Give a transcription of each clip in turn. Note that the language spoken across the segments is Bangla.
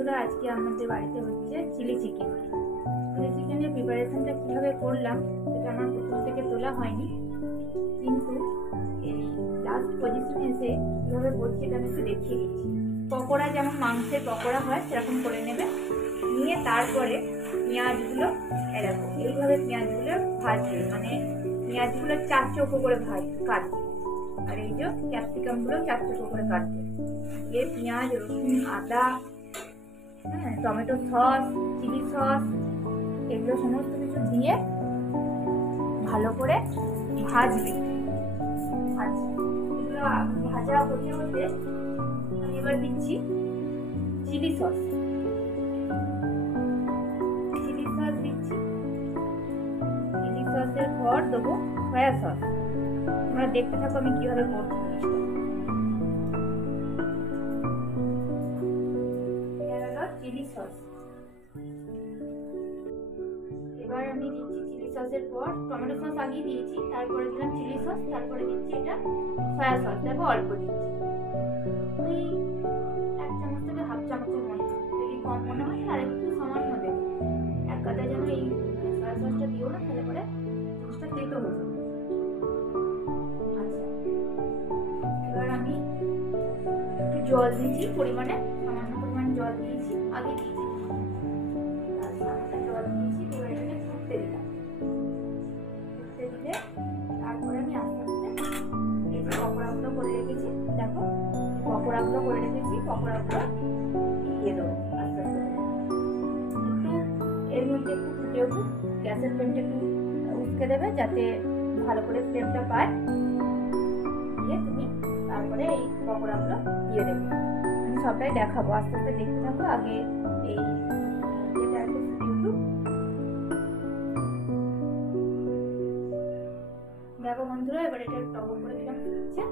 বন্ধুরা, আজকে আমাদের বাড়িতে হচ্ছে চিলি চিকেন। চিলি চিকেনের প্রিপারেশনটা কীভাবে করলাম সেটা আমার প্রথম থেকে তোলা হয়নি, কিন্তু এই লাস্ট পজিশনে এসে কীভাবে করছি এটা আমি একটু দেখিয়ে দিচ্ছি। পকোড়া যেমন মাংসের পকোড়া হয় সেরকম করে নেবে, নিয়ে তারপরে পেঁয়াজগুলো এরকম এইভাবে পেঁয়াজগুলো ভাজবে, মানে পেঁয়াজগুলো 4 চৌকো করে কাটবে, আর এই যে ক্যাপসিকামগুলো 4 চৌকো করে কাটবে। দিয়ে পেঁয়াজ, রসুন, আদা, টমেটো সস, চিলি সস, এগুলো সমস্ত কিছু দিয়ে ভালো করে ভাজবে। আচ্ছা, এগুলো ভাজা হতে হতে আমি এবার দিচ্ছি চিলি সস। চিলি সস দিচ্ছি, চিলি সসের পর দেবো সয়া সস। তোমরা দেখতে থাকো আমি কিভাবে করছি জিনিসটা। চিলি সস, এবার আমি দিচ্ছি চিলি সসের পর টমেটো সস আগিয়ে দিয়েছি, তারপরে দিলাম চিলি সস, তারপরে দিচ্ছি এটা সয়া সস। দেখো অল্প দিচ্ছি, ওই 1 চামচ থেকে হাফ চামচের মতো। যদি কম মনে হয় আর একটু সামান্য দেবো, এক কথায় যেন এই সয়া সসটা দিও না, তাহলে পরে জিনিসটা তেতো হয়ে যাবে। আচ্ছা, এবার আমি একটু জল দিয়েছি পরিমাণে, সামান্য পরিমাণ জল দিয়েছি, আগে দিয়েছি জল দিয়েছি। এবার এটাকে ফুটতে দিলাম, ফুটতে দিলে তারপরে আমি আস্তে আস্তে এই যে পকোড়াগুলো করে রেখেছি, দেখো পকোড়াগুলো করে রেখেছি, পকোড়াগুলো দিয়ে দেবো আস্তে আস্তে করে। একটু এর মধ্যে একটু ফুটে উঠুক, গ্যাসের ফ্লেমটা একটু উস্কে দেবে যাতে ভালো করে ফ্লেমটা পায়। দিয়ে তুমি তারপরে এই পকোড়াগুলো দিয়ে দেবে। আমি সবটাই দেখাবো, আস্তে আস্তে দেখতে থাকো। আগে এই যেটা একটু ফুটে উঠুক, দেখো বন্ধুরা, এবার এটা টক করে দিলাম ফুটছে।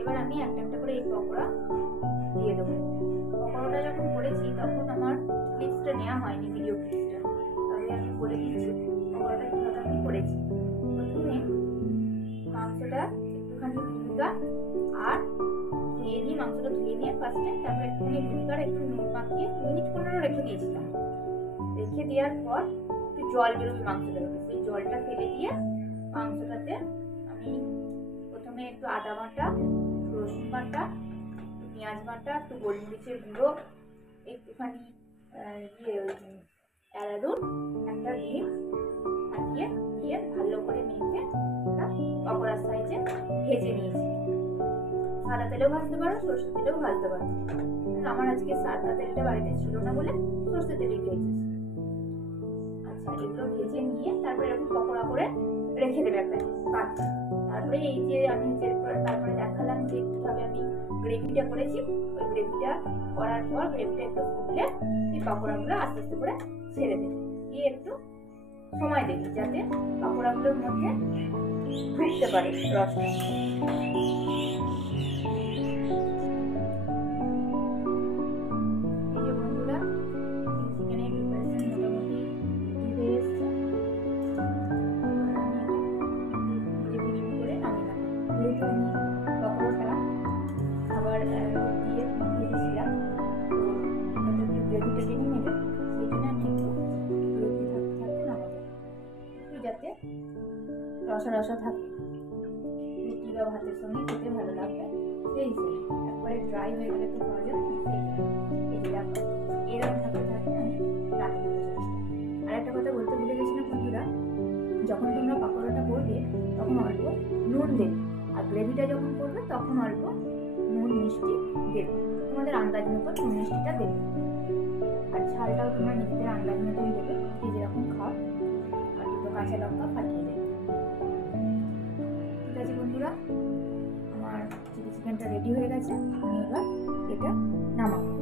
এবার আমি একটা একটা করে এই পকোড়া দিয়ে দেবো। পকোড়াটা যখন করেছি তখন আমার ক্লিপসটা নেওয়া হয়নি, ভিডিও ক্লিপসটা, তবে আমি বলে দিচ্ছি পকোড়াটা কীভাবে আমি করেছি। প্রথমে মাংসটা একটুখানি ভিনিগার আর ধুয়ে নিয়ে, মাংসটা ধুয়ে নিয়ে ফার্স্টে, তারপরে একটুখানি ভিনিগার একটু নুন মাখিয়ে মিনিট 15 রেখে দিয়েছিলাম। রেখে দেওয়ার পর একটু জল বেরোবে মাংসটা থেকে, সেই জলটা ফেলে দিয়ে মাংসটাতে আমি প্রথমে একটু আদা বাটা, রসুন বাটা, পেঁয়াজ বাটা, একটু গোলমরিচের গুঁড়ো, একটুখানি অ্যারারুট, একটা ডিম দিয়ে ভালো করে মেখে পকোড়ার সাইজে ভেজে নিয়েছি। সাদা তেলেও ভাজতে পারো, সরষের তেলেও ভাজতে পারো। আমার আজকে সাদা তেলটা বাড়িতে ছিল না বলে সরষের তেলেই ভেজেছি। আচ্ছা, এগুলো ভেজে নিয়ে তারপরে এরকম পকোড়া করে রেখে দেবে একটা পাত্রে। তারপরে এই যে আমি তারপরে দেখালাম যে কিভাবে আমি গ্রেভিটা করেছি, ওই গ্রেভিটা করার পর গ্রেভিটা একটু ফুটলে এই পকোড়াগুলো আস্তে আস্তে করে ছেড়ে দেবে, দিয়ে একটু সময় দেবে যাতে পকোড়াগুলোর মধ্যে ঢুকতে পারে রসটা। এই যে বন্ধুরা, চিকেনের প্রিপারেশন মোটামুটি হয়ে এসছে। যেহেতু আমি পকোড়াটা আবার দিয়ে ভেজেছিলাম, তো ওটাতে গ্রেভিটা টেনে নেবে, সেই জন্য আমি একটু গ্রেভি থাকতে থাকতে নামাবো, একটু যাতে রসা রসা থাকে, রুটি বা ভাতের সঙ্গে খেতে ভালো লাগবে সেই হিসেবে। একবারে ড্রাই হয়ে গেলে তো খাওয়া যাবে না, সেই জন্য এই দেখো এরকম থাকতে থাকতে আমি রাখতে বসেছি। আর একটা কথা বলতে ভুলে গেছিলাম বন্ধুরা, যখন তোমরা পকোড়াটা করবে তখন অল্প নুন দেবে, আর গ্রেভিটা যখন করবে তখন অল্প নুন মিষ্টি দেবে, তোমাদের আন্দাজ মতো নুন মিষ্টিটা দেবে। আর ঝালটাও তোমরা নিজেদের আন্দাজ মতন দেবে, যে যেরকম খাও। আর দুটো কাঁচা লঙ্কা ফাটিয়ে দেবে। ঠিক আছে বন্ধুরা, আমার চিলি চিকেনটা রেডি হয়ে গেছে। আমি এবার এটা নামাবো।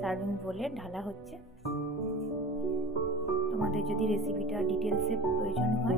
সার্ভিং বলে ঢালা হচ্ছে, তোমাদের যদি রেসিপিটা ডিটেলসে প্রয়োজন হয়